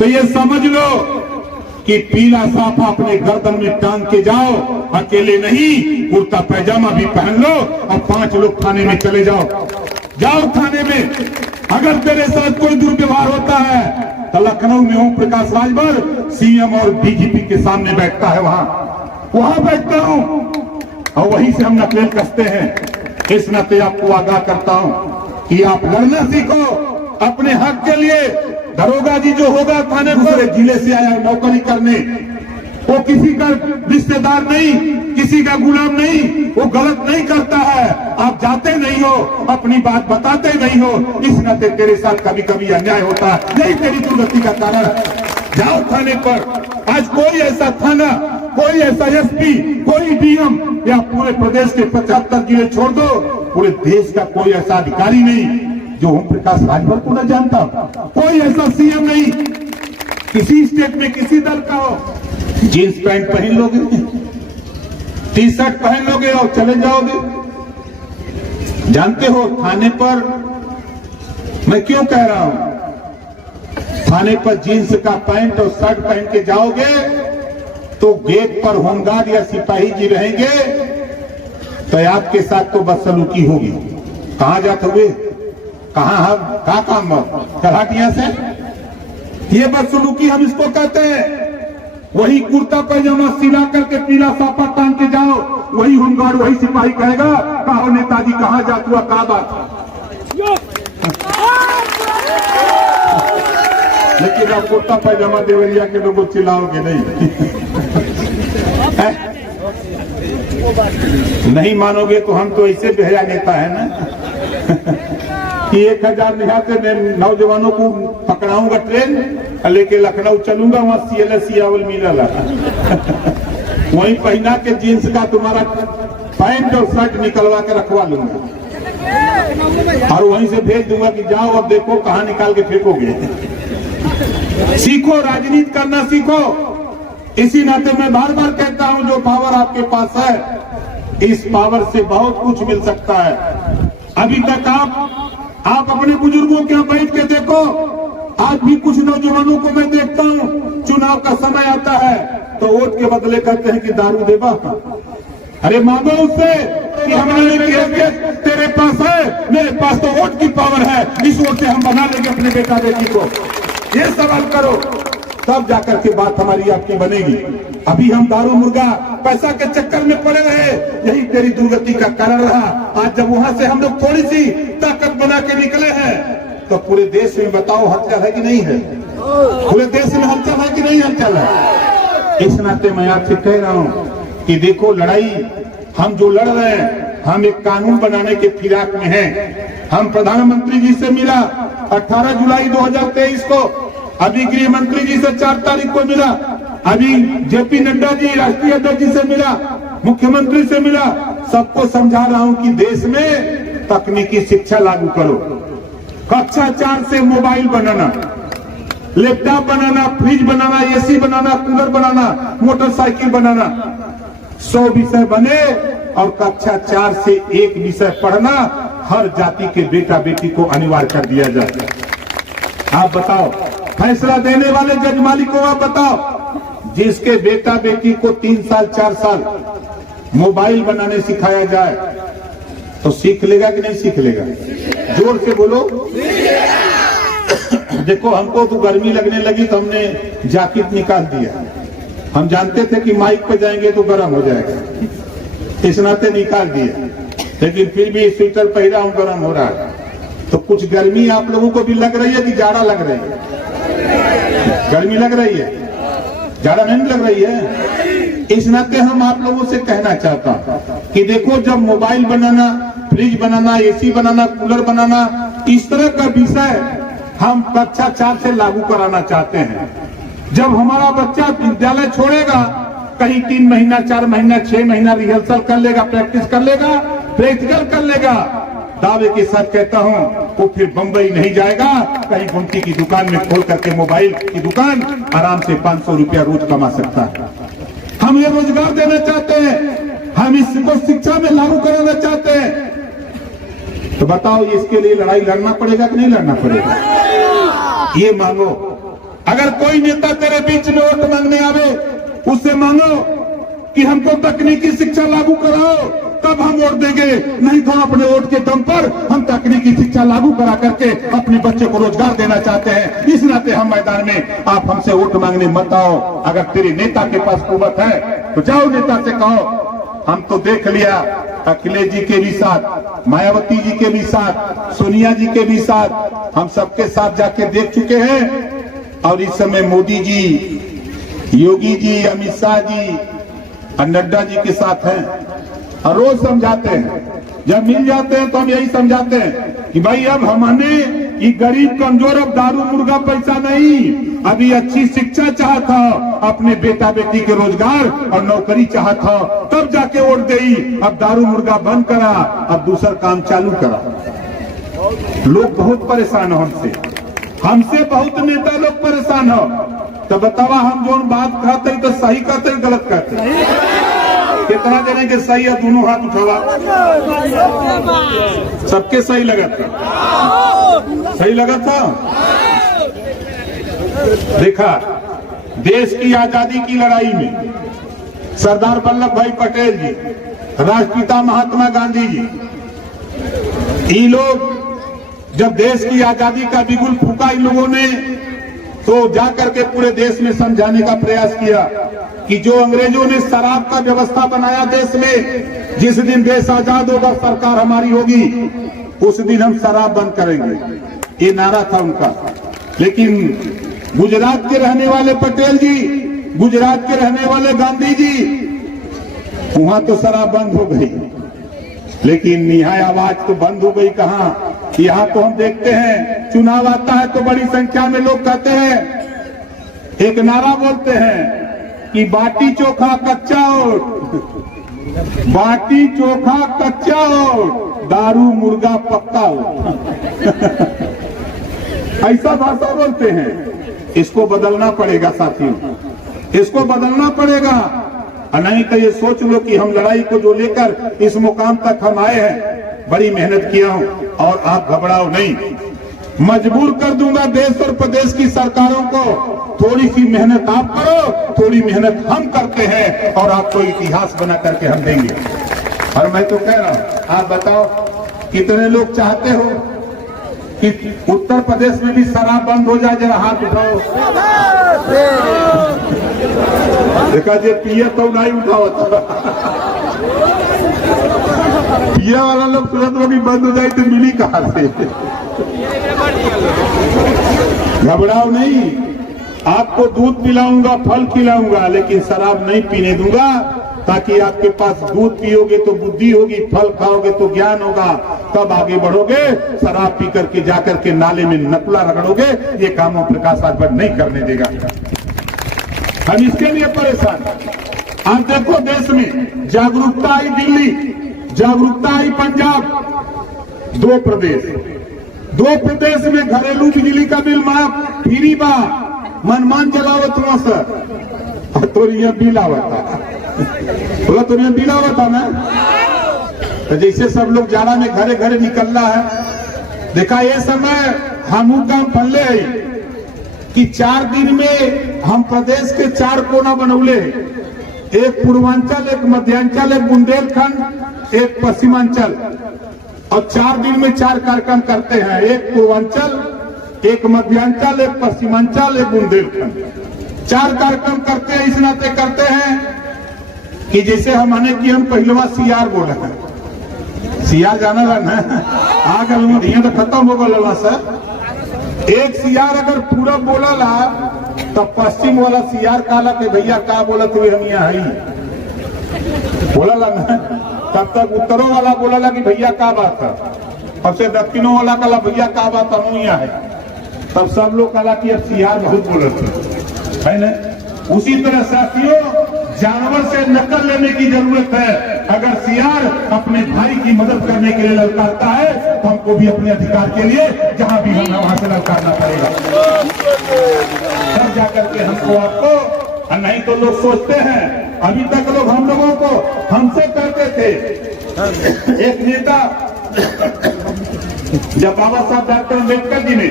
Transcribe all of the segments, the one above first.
तो ये समझ लो कि पीला साफा अपने गर्दन में टांग के जाओ, अकेले नहीं, कुर्ता पैजामा भी पहन लो और 5 लोग थाने में चले जाओ। जाओ थाने में, अगर तेरे साथ कोई दुर्व्यवहार होता है तो लखनऊ में ओम प्रकाश राजभर सीएम और डीजीपी के सामने बैठता है, वहां बैठता हूं और वहीं से हम नकेल कसते हैं। इस नाते आपको आगाह करता हूं कि आप लड़ना सीखो अपने हक के लिए। दरोगा जी जो होगा थाने दूसरे जिले से आया नौकरी करने, वो किसी का रिश्तेदार नहीं, किसी का गुलाम नहीं, वो गलत नहीं करता है। आप जाते नहीं हो, अपनी बात बताते नहीं हो, इस नाते तेरे साथ कभी कभी अन्याय होता है, यही तेरी दुर्गति का कारण है। जाओ थाने पर। आज कोई ऐसा थाना, कोई ऐसा एसपी, कोई डीएम या पूरे प्रदेश के 75 जिले छोड़ दो, पूरे देश का कोई ऐसा अधिकारी नहीं जो ओम प्रकाश राजभर को न जानता। कोई ऐसा सीएम नहीं किसी स्टेट में किसी दल का हो। जींस पैंट पहन लोगे, टी शर्ट पहन लोगे और चले जाओगे। जानते हो थाने पर मैं क्यों कह रहा हूं, थाने पर जींस का पैंट और शर्ट पहन के जाओगे तो गेट पर होमगार्ड या सिपाही जी रहेंगे तो आपके साथ तो बदसलूकी होगी। कहां जाते हुए, कहां काम कराटिया से, ये बदसलूकी हम इसको कहते हैं। वही कुर्ता पैजामा सिला करके पीला साफा टांग के जाओ, वही होमगार्ड वही सिपाही कहेगा कहा नेताजी कहां जाते हुआ, कहा बात। लेकिन आप कुर्ता पैजामा देवरिया के लोगों चिल्लाओगे नहीं। नहीं मानोगे तो हम तो ऐसे बेहया नेता है ना कि 1000 निहाते नौजवानों को पकड़ाऊंगा ट्रेन लेके लखनऊ चलूंगा, वहां सीएलएस सियावल मिला वहीं पहना के जींस का तुम्हारा पैंट और शर्ट निकलवा के रखवा लूंगा और वहीं से भेज दूंगा कि जाओ अब देखो कहां निकाल के फेंकोगे। सीखो, राजनीति करना सीखो। इसी नाते मैं बार बार कहता हूं जो पावर आपके पास है, इस पावर से बहुत कुछ मिल सकता है। अभी तक आप अपने बुजुर्गों के यहाँ बैठ के देखो, आज भी कुछ नौजवानों को मैं देखता हूँ, चुनाव का समय आता है तो वोट के बदले कहते हैं कि दारू देबा। अरे मांगो उससे कि हमारे तेरे पास है, मेरे पास तो वोट की पावर है, इस वोट से हम बना लेंगे अपने बेटा बेटी को। ये सवाल करो, तब जाकर के बात हमारी आपकी बनेगी। अभी हम दारू मुर्गा पैसा के चक्कर में पड़े रहे, यही तेरी दुर्गति का कारण रहा। आज जब वहां से हम लोग थोड़ी सी ताकत बना के निकले हैं तो पूरे देश में बताओ हलचल है कि नहीं है? पूरे देश में हलचल है कि नहीं हलचल है? इस नाते मैं आपसे कह रहा हूं कि देखो लड़ाई हम जो लड़ रहे हैं, हम एक कानून बनाने के फिराक में हैं। हम प्रधानमंत्री जी से मिला 18 जुलाई 2023 को, अभी गृह मंत्री जी से 4 तारीख को मिला, अभी जेपी नड्डा जी राष्ट्रीय अध्यक्ष जी से मिला, मुख्यमंत्री से मिला। सबको समझा रहा हूं कि देश में तकनीकी शिक्षा लागू करो। कक्षा 4 से मोबाइल बनाना, लैपटॉप बनाना, फ्रिज बनाना, एसी बनाना, कूलर बनाना, मोटरसाइकिल बनाना, 100 विषय बने और कक्षा 4 से एक विषय पढ़ना हर जाति के बेटा बेटी को अनिवार्य कर दिया जाए। आप बताओ, फैसला देने वाले जज मालिक को आप बताओ, जिसके बेटा बेटी को 3 साल 4 साल मोबाइल बनाने सिखाया जाए तो सीख लेगा कि नहीं सीख लेगा? जोर से बोलो। देखो हमको तो गर्मी लगने लगी तो हमने जैकेट निकाल दिया। हम जानते थे कि माइक पे जाएंगे तो गर्म हो जाएगा, इस नाते निकाल दिया, लेकिन फिर भी स्वेटर पहना हूं, गर्म हो रहा है। तो कुछ गर्मी आप लोगों को भी लग रही है कि जाड़ा लग रही है? गर्मी लग रही है, जाड़ा नहीं लग रही है। इस नाते हम आप लोगों से कहना चाहता हूं कि देखो जब मोबाइल बनाना, फ्रिज बनाना, एसी बनाना, कूलर बनाना, इस तरह का विषय हम कक्षा 4 से लागू कराना चाहते हैं। जब हमारा बच्चा विद्यालय छोड़ेगा, कहीं 3 महीना 4 महीना 6 महीना रिहर्सल कर लेगा, प्रैक्टिस कर लेगा, प्रैक्टिकल कर लेगा, दावे के साथ कहता हूं वो फिर बंबई नहीं जाएगा, कहीं गुमटी की दुकान में खोल करके मोबाइल की दुकान आराम से 500 रुपया रोज कमा सकता है। हम ये रोजगार देना चाहते हैं, हम इसको शिक्षा में लागू कराना चाहते हैं। तो बताओ इसके लिए लड़ाई लड़ना पड़ेगा कि नहीं लड़ना पड़ेगा? ये मांगो, अगर कोई नेता तेरे बीच में वोट मांगने आवे, उससे मांगो कि हमको तकनीकी शिक्षा लागू कराओ, तब हम वोट देंगे। नहीं तो अपने वोट के दम पर हम तकनीकी शिक्षा लागू करा करके अपने बच्चे को रोजगार देना चाहते हैं। इस नाते हम मैदान में, आप हमसे वोट मांगने मत आओ। अगर तेरे नेता के पास कुवत है तो जाओ नेता से कहो। हम तो देख लिया, अखिलेश जी के भी साथ, मायावती जी के भी साथ, सोनिया जी के भी साथ, हम सबके साथ जाके देख चुके हैं। और इस समय मोदी जी, योगी जी, अमित शाह जी और नड्डा जी के साथ हैं और रोज समझाते हैं। जब मिल जाते हैं तो हम यही समझाते हैं कि भाई अब हमने ये गरीब कमजोर, अब दारू मुर्गा पैसा नहीं, अभी अच्छी शिक्षा चाहता, अपने बेटा बेटी के रोजगार और नौकरी चाहता, तब जाके वोट देई। अब दारू मुर्गा बंद करा, अब दूसरा काम चालू करा। लोग बहुत परेशान हो हमसे बहुत नेता लोग परेशान हो। तो बतावा हम जो बात कहते तो सही कहते गलत कहते? कितना देने के सही है? दोनों हाथ उठावा। सबके सही लगा था? सही लगा था? देखा, देश की आजादी की लड़ाई में सरदार वल्लभ भाई पटेल जी, राष्ट्रपिता महात्मा गांधी जी, ये लोग जब देश की आजादी का बिगुल फूका इन लोगों ने, तो जाकर के पूरे देश में समझाने का प्रयास किया कि जो अंग्रेजों ने शराब का व्यवस्था बनाया देश में, जिस दिन देश आजाद होगा, सरकार हमारी होगी, उस दिन हम शराब बंद करेंगे। ये नारा था उनका। लेकिन गुजरात के रहने वाले पटेल जी, गुजरात के रहने वाले गांधी जी, वहां तो शराब बंद हो गई, लेकिन यहाँ आवाज तो बंद हो गई कहाँ? यहाँ तो हम देखते हैं चुनाव आता है तो बड़ी संख्या में लोग कहते हैं, एक नारा बोलते हैं कि बाटी चोखा कच्चा ओट, बाटी चोखा कच्चा ओट, दारू मुर्गा पक्का ओट। ऐसा भाषा बोलते हैं। इसको बदलना पड़ेगा साथियों, इसको बदलना पड़ेगा। नहीं तो ये सोच लो कि हम लड़ाई को जो लेकर इस मुकाम तक हम आए हैं, बड़ी मेहनत किया हूं, और आप घबराओ नहीं। मजबूर कर दूंगा देश और प्रदेश की सरकारों को, थोड़ी सी मेहनत आप करो, थोड़ी मेहनत हम करते हैं, और आपको इतिहास बना करके हम देंगे। और मैं तो कह रहा हूं, आप बताओ कितने लोग चाहते हो कि उत्तर प्रदेश में भी शराब बंद हो जाए? जरा हाथ उठाओ। देखा जे पिया तो नहीं उठाओ, पिया वाला लोग तुरंत वो भी बंद हो जाए तो मिली कहां से? घबराओ नहीं, आपको दूध पिलाऊंगा, फल खिलाऊंगा, लेकिन शराब नहीं पीने दूंगा, ताकि आपके पास दूध पियोगे तो बुद्धि होगी, फल खाओगे तो ज्ञान होगा, तब आगे बढ़ोगे। शराब पी करके जाकर के नाले में नकुला रगड़ोगे, ये कामों प्रकाश राजभर नहीं करने देगा। हम इसके लिए परेशान। आप देखो देश में जागरूकता आई दिल्ली, जागरूकता आई पंजाब, दो प्रदेश में घरेलू बिजली का बिल माफ, फ्री बा, मनमान चलावत हुआ सर, तो ये बिल आवता, बोला तो ये बिल आवता ना। तो जैसे सब लोग जाड़ा में घरे घरे निकल रहा है, देखा ये समय हम काम फल्ले कि 4 दिन में हम प्रदेश के 4 कोना बनौले, एक पूर्वांचल, एक मध्यांचल, एक बुंदेलखंड, एक पश्चिमांचल, और 4 दिन में 4 कार्यक्रम करते हैं। एक पूर्वांचल, एक मध्यांचल, एक पश्चिमांचल, एक बुंदेलखंड, 4 कार्यक्रम करते हैं। इस नाते करते हैं कि जैसे हमने कि हम पहलवा सीआर बोले हैं, सीआर जाना ना आग ये तो खत्म हो गया सर। एक सीआर अगर पूरा बोला ला तो पश्चिम वाला सीआर काला के भैया का बोलत हुए हम यहाँ ही बोला ला ना, तब तक उत्तरों वाला बोला ला कि भैया का बात है, और से दक्षिणों वाला काला भैया का बात हम यहाँ है, तब सब लोग काला कि अब सीआर बहुत बोलते है ना। उसी तरह साथियों, जानवर से नकल लेने की जरूरत है। अगर सीआर अपने भाई की मदद करने के लिए ललकारता है, तो हमको भी अपने अधिकार के लिए जहां भी हम वहां से ललकारना पड़ेगा, तब जाकर के हमको आपको। नहीं तो लोग सोचते हैं, अभी तक लोग हम लोगों को हमसे करते थे। एक नेता, जब बाबा साहब डॉक्टर अम्बेडकर जी ने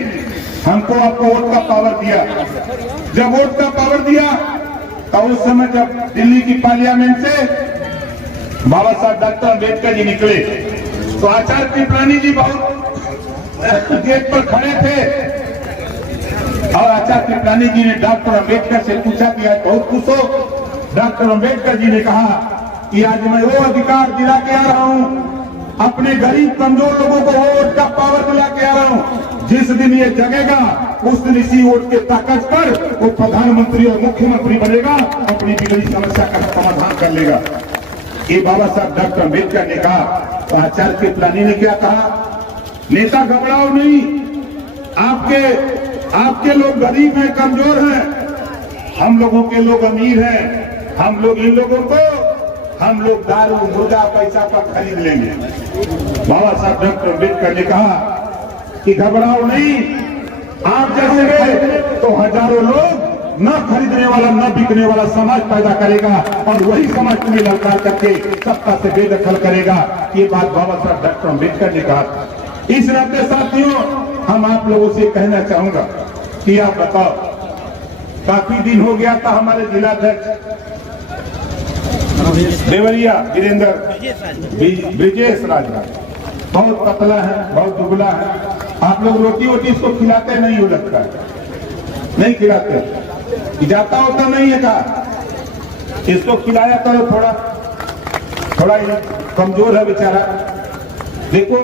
हमको आपको वोट का पावर दिया। जब वोट का पावर दिया तो उस समय जब दिल्ली की पार्लियामेंट से बाबा साहब डॉक्टर अम्बेडकर जी निकले तो आचार्य कृपलानी जी बहुत गेट पर खड़े थे और आचार्य कृपलानी जी ने डॉक्टर अम्बेडकर से पूछा कि आज बहुत खुश हो। डॉक्टर अम्बेडकर जी ने कहा कि आज मैं वो अधिकार दिला के आ रहा हूं, अपने गरीब कमजोर लोगों को वोट का पावर दिला के आ रहा हूं। जिस दिन ये जगेगा उस दिन इसी वोट के ताकत पर वो प्रधानमंत्री और मुख्यमंत्री बनेगा, अपनी बिगड़ी समस्या का समाधान कर लेगा। ये बाबा साहब डॉक्टर अम्बेडकर ने कहा। तो आचार्य कृपलानी ने क्या कहा, नेता घबराओ नहीं, आपके लोग गरीब हैं, कमजोर हैं, हम लोगों के लोग अमीर हैं, हम लोग इन लोगों को हम लोग दारू मुर्गा पैसा पर खरीद लेंगे। बाबा साहब डॉक्टर अम्बेडकर ने कहा कि घबराओ नहीं, आप जैसे तो हजारों लोग न खरीदने वाला न बिकने वाला समाज पैदा करेगा और वही समाज तुम्हें ललकार करके सत्ता से बेदखल करेगा। ये बात बाबा साहब डॉक्टर अम्बेडकर ने कहा। इस नाते साथियों हम आप लोगों से कहना चाहूंगा कि आप बताओ, काफी दिन हो गया था हमारे जिलाध्यक्ष देवरिया वीरेंद्र ब्रिजेश राजभर बहुत पतला है, बहुत दुबला है। आप लोग रोटी वोटी इसको खिलाते नहीं हो, लगता है नहीं खिलाते, जाता होता नहीं है कहा इसको खिलाया करो, थोड़ा कमजोर है बेचारा। देखो